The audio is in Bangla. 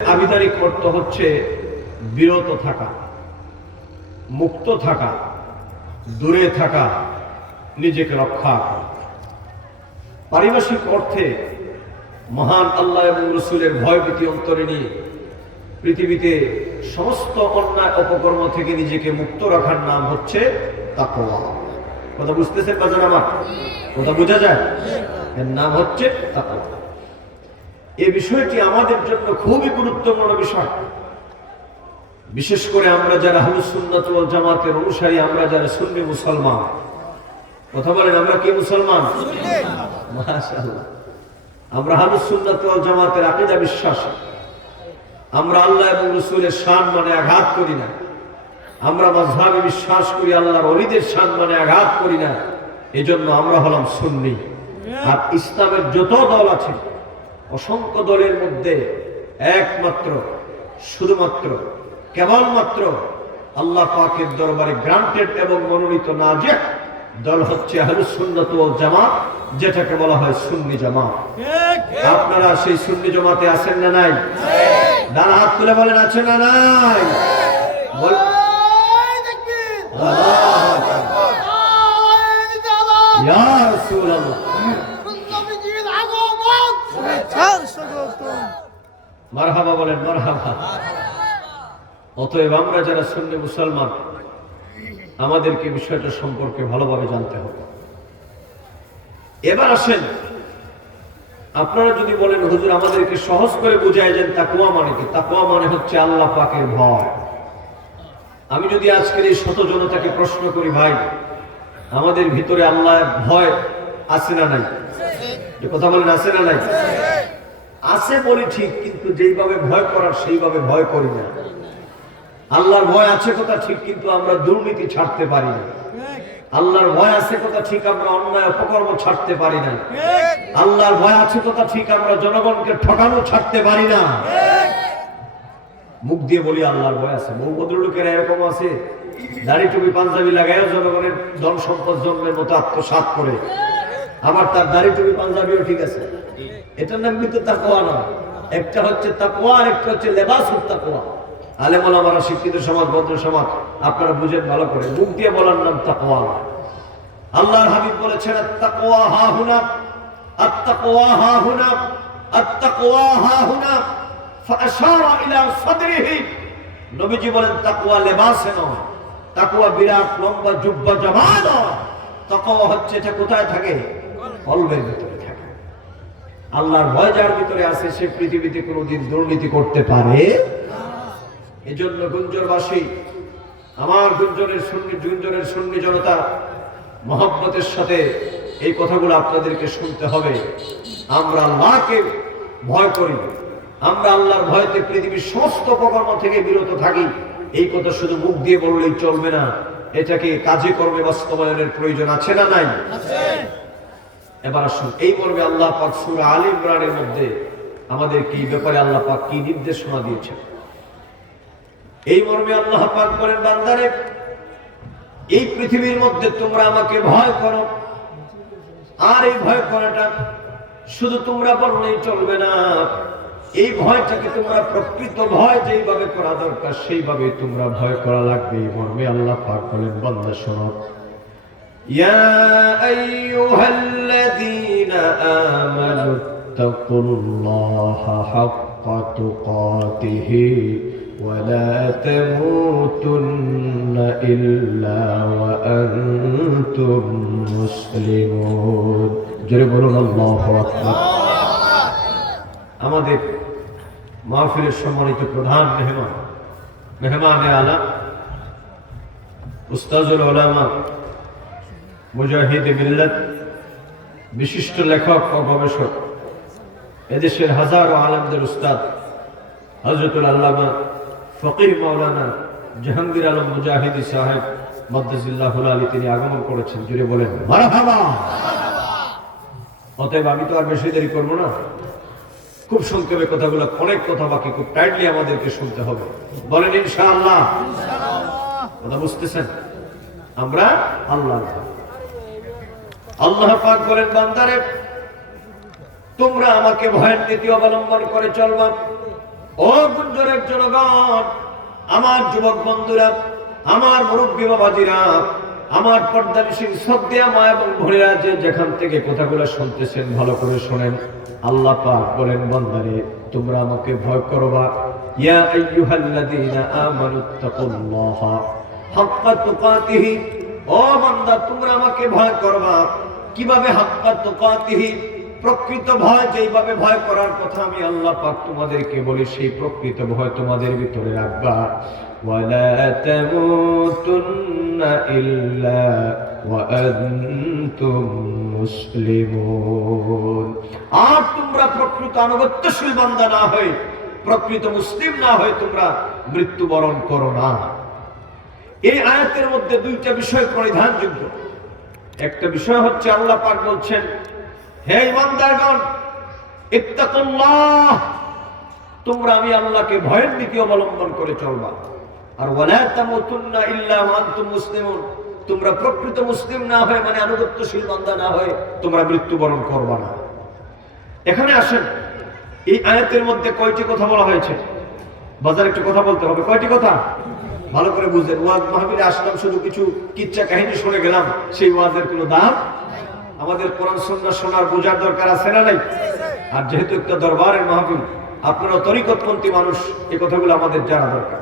আবিধানিক অর্থ হচ্ছে বিরত থাকা, মুক্ত থাকা, দূরে থাকা, নিজেকে রক্ষা করা। পারিভাষিক অর্থে মহান আল্লাহ এবং রাসূলের ভয় ভীতি অন্তরে নিয়ে পৃথিবীতে সমস্ত অন্যায় অপকর্ম থেকে নিজেকে মুক্ত রাখার নাম হচ্ছে তাকওয়া। কথা বুঝতেছেন বাজান আমার? কথা বোঝা যায়? এর নাম হচ্ছে তাকওয়া। এই বিষয়টি আমাদের জন্য খুবই গুরুত্বপূর্ণ বিষয়। বিশেষ করে আমরা যারা আহলুস সুন্নাত ওয়াল জামাতের অনুসারী, আমরা যারা সুন্নি মুসলমান, কথা বলেন আমরা কি মুসলমান? মাশাআল্লাহ, আমরা আহলুস সুন্নাত ওয়াল জামাতের আকীদা বিশ্বাসী। আমরা আল্লাহ এবং রাসূলের শান মানে আঘাত করি না। আমরা মাযহাবে বিশ্বাস করি, আল্লাহর ওলিদের শান মানে আঘাত করি না। এজন্য আমরা হলাম সুন্নি। আর ইসলামের যত দল আছে, অসংখ্য দলের মধ্যে একমাত্র, শুধুমাত্র, কেবলমাত্র আল্লাহ পাকের দরবারে গ্রান্টেড এবং মনোনীত নাজেহ দল হচ্ছে আহলুস সুন্নাত ওয়াল জামাত, যেটাকে বলা হয় সুন্নি জামাত। আপনারা সেই সুন্নি জামাতে আছেন না নাই? ডান হাত তুলে বলেন আছেন না নাই? ইয়া রাসূলুল্লাহ, মারহাবা বলেন, মারহাবা। অতএব আমরা যারা সুন্নি মুসলমান, আমাদেরকে বিষয়টা সম্পর্কে ভালোভাবে জানতে হবে। এবার আসেন, আপনারা যদি বলেন হুজুর আমাদেরকে সহজ করে বুঝায় দেন তাকওয়া মানে কি? তাকওয়া মানে হচ্ছে আল্লাহ পাকের ভয়। আমি যদি আজকের এই শত জনতাকে প্রশ্ন করি, ভাই আমাদের ভিতরে আল্লাহর ভয় আছে না নাই? কথা বলেন আছে না নাই? আছে বলি ঠিক, কিন্তু যেইভাবে ভয় করার সেইভাবে ভয় করি না। আল্লাহর ভয় আছে কথা ঠিক, কিন্তু আমরা দুর্নীতি ছাড়তে পারি না। আল্লাহর ভয় আছে কথা ঠিক, আমরা অন্যায় অপকর্ম ছাড়তে পারি না। আল্লাহর ভয় আছে কথা ঠিক, আমরা জনগণকে ঠকানো ছাড়তে পারি না। মুখ দিয়ে বলি আল্লাহর ভয় আছে। বহু ভদ্রলোকেরা এরকম আছে, দাড়ি টুপি পাঞ্জাবি লাগায়ও জনগণের ধন সম্পদ জন্মের মতো আত্মসাৎ করে। আবার তার দাড়ি টুপি পাঞ্জাবিও ঠিক আছে, এটার নাম কিন্তু তাকওয়া না। একটা হচ্ছে তাকওয়া আর একটা হচ্ছে লেবাসুত তাকওয়া। আলেম ওলামারা, শিক্ষিত সমাজ, ভদ্র সমাজ, আপনারা বুঝেন ভালো করে, মুখ দিয়ে বলার নাম তাকওয়া। আল্লাহর হাবিব বলেছেন আত-তাকওয়া হাহুনা, আত-তাকওয়া হাহুনা, আত-তাকওয়া হাহুনা, ফাআশারা ইলা সাদরিহি। নবীজি বলেন তাকওয়া লেবাসে নয়, তাকওয়া বিরাট লম্বা জুব্বা জামা নয়। তাকওয়া হচ্ছে এটা কোথায় থাকে? কলবের ভিতরে থাকে। আল্লাহর ভয় যার ভিতরে আছে, সে পৃথিবীতে কোনোদিন দুর্নীতি করতে পারে। এজন্য গুঞ্জরবাসী, আমার গুঞ্জরের সুন্নি জনতা, মহব্বতের সাথে এই কথাগুলো আপনাদেরকে শুনতে হবে। আমরা আল্লাহকে ভয় করি, আমরা আল্লাহর ভয়তে পৃথিবীর সমস্ত অপকর্ম থেকে বিরত থাকি। এই কথা শুধু মুখ দিয়ে বললেই চলবে না, এটাকে কাজে কর্মে বাস্তবায়নের প্রয়োজন আছে না নাই? এবার আসুন, এই মর্মে আল্লাহ পাক সূরা আলে ইমরানের মধ্যে আমাদের কি ব্যাপারে আল্লাহ পাক কি নির্দেশনা দিয়েছেন। এই মর্মে আল্লাহ পাক বলেন, বান্দারে এই পৃথিবীর মধ্যে তোমরা আমাকে ভয় করো। আর এই ভয় করাটা শুধু তোমরা বললেই চলবে না, এই ভয়টাকে তোমরা প্রকৃত ভয় যেইভাবে করা দরকার সেইভাবে তোমরা ভয় করা লাগবে। এই মর্মে আল্লাহ পাক বলেন, বান্দা শোনো, ইয়া আইয়ুহাল্লাযীনা আমানু তাকুল্লাহা হাক্কা তুকাতিহি ولا تموتن إلا وأنتم مسلمون। জোরে বলুন আল্লাহু আকবার। আমাদের মাহফিলের সম্মানিত প্রধান মেহমানে আলা, উস্তাজুল উলামা, মুজাহিদ মিল্লাত, বিশিষ্ট লেখক ও গবেষক, এদেশের হাজারো আলেমদের উস্তাদ হযরতুল আল্লামা ফকিহ মাওলানা জাহাঙ্গীর আলম মুজাহিদি সাহেব মাদ্দাজিল্লাহুল আলী, তিনি আগমন করেছেন। জুড়ে বলেন মারহাবা। অতএব আমি তো আর বেশি দেরি করবো না, খুব সংক্ষেপে কথাগুলো, অনেক কথা বাকি, খুব টাইটলি আমাদেরকে শুনতে হবে। বলেন ইনশাআল্লাহ। কথা বুঝতেছেন? আমরা আল্লাহ পাক বলেন, বান্দারে তোমরা আমাকে ভয়ের নীতি অবলম্বন করে চলবা। ও গুঞ্জরের জনগণ, আমার যুবক বন্ধুরা, আমার মুরব্বী বাবাজিরা, আমার পর্দানিশীল শ্রদ্ধেয়া মা এবং বোনেরা, যে যেখান থেকে কথাগুলো শুনতেছেন ভালো করে শোনেন। আল্লাহ পাক বলেন, বান্দারে তোমরা আমাকে ভয় করবা। ইয়া আইয়ুহাল্লাযীনা আমানুত্তাকুল্লাহা হাক্কা তুকাতিহি, ও বান্দা তোমরা আমাকে ভয় করবা। কিভাবে হাক্কা তুকাতিহি? প্রকৃত ভয়, যেইভাবে ভয় করার কথা আমি আল্লাহ পাক তোমাদেরকে বলি, সেই প্রকৃত ভয় তোমাদের ভিতরে রাখবা। ওয়ালা তামুতুন্না ইল্লা ওয়া আনতুম মুসলিমুন। আর তোমরা প্রকৃত আনুগত্যশীল বান্দা না হয়ে, প্রকৃত মুসলিম না হয়ে তোমরা মৃত্যুবরণ করো না। এই আয়াতের মধ্যে দুইটা বিষয় পরিধানযোগ্য। একটা বিষয় হচ্ছে আল্লাহ পাক বলছেন, হে ইমানদারগণ, ইত্তাকুল্লাহ, তোমরা আমি আল্লাহকে ভয়ের নীতি অবলম্বন করে চলবা। আর ওয়ালা তামুতুন্না ইল্লা ওয়া আনতুম মুসলিমুন, তোমরা প্রকৃত মুসলিম না হয়ে, মানে আনুগত্যশীল বান্দা না হয়ে তোমরা মৃত্যুবরণ করবা না। এখানে আসেন, এই আয়াতের মধ্যে কয়টি কথা বলা হয়েছে? বাজার একটু কথা বলতে হবে। কয়টি কথা? ভালো করে বুঝলেন। ওয়াজ মাহফিলে আসলাম, শুধু কিছু কিচ্ছা কাহিনী শুনে গেলাম, সেই ওয়াজের কোনো দাম? আমাদের কোরআন সুন্নাহ শোনার বোঝার দরকার আছে না নাই? আর যেহেতু একটা দরবারের মাহফিল, আপনারা তরিকতপন্থী মানুষ, এই কথাগুলো আমাদের জানা দরকার।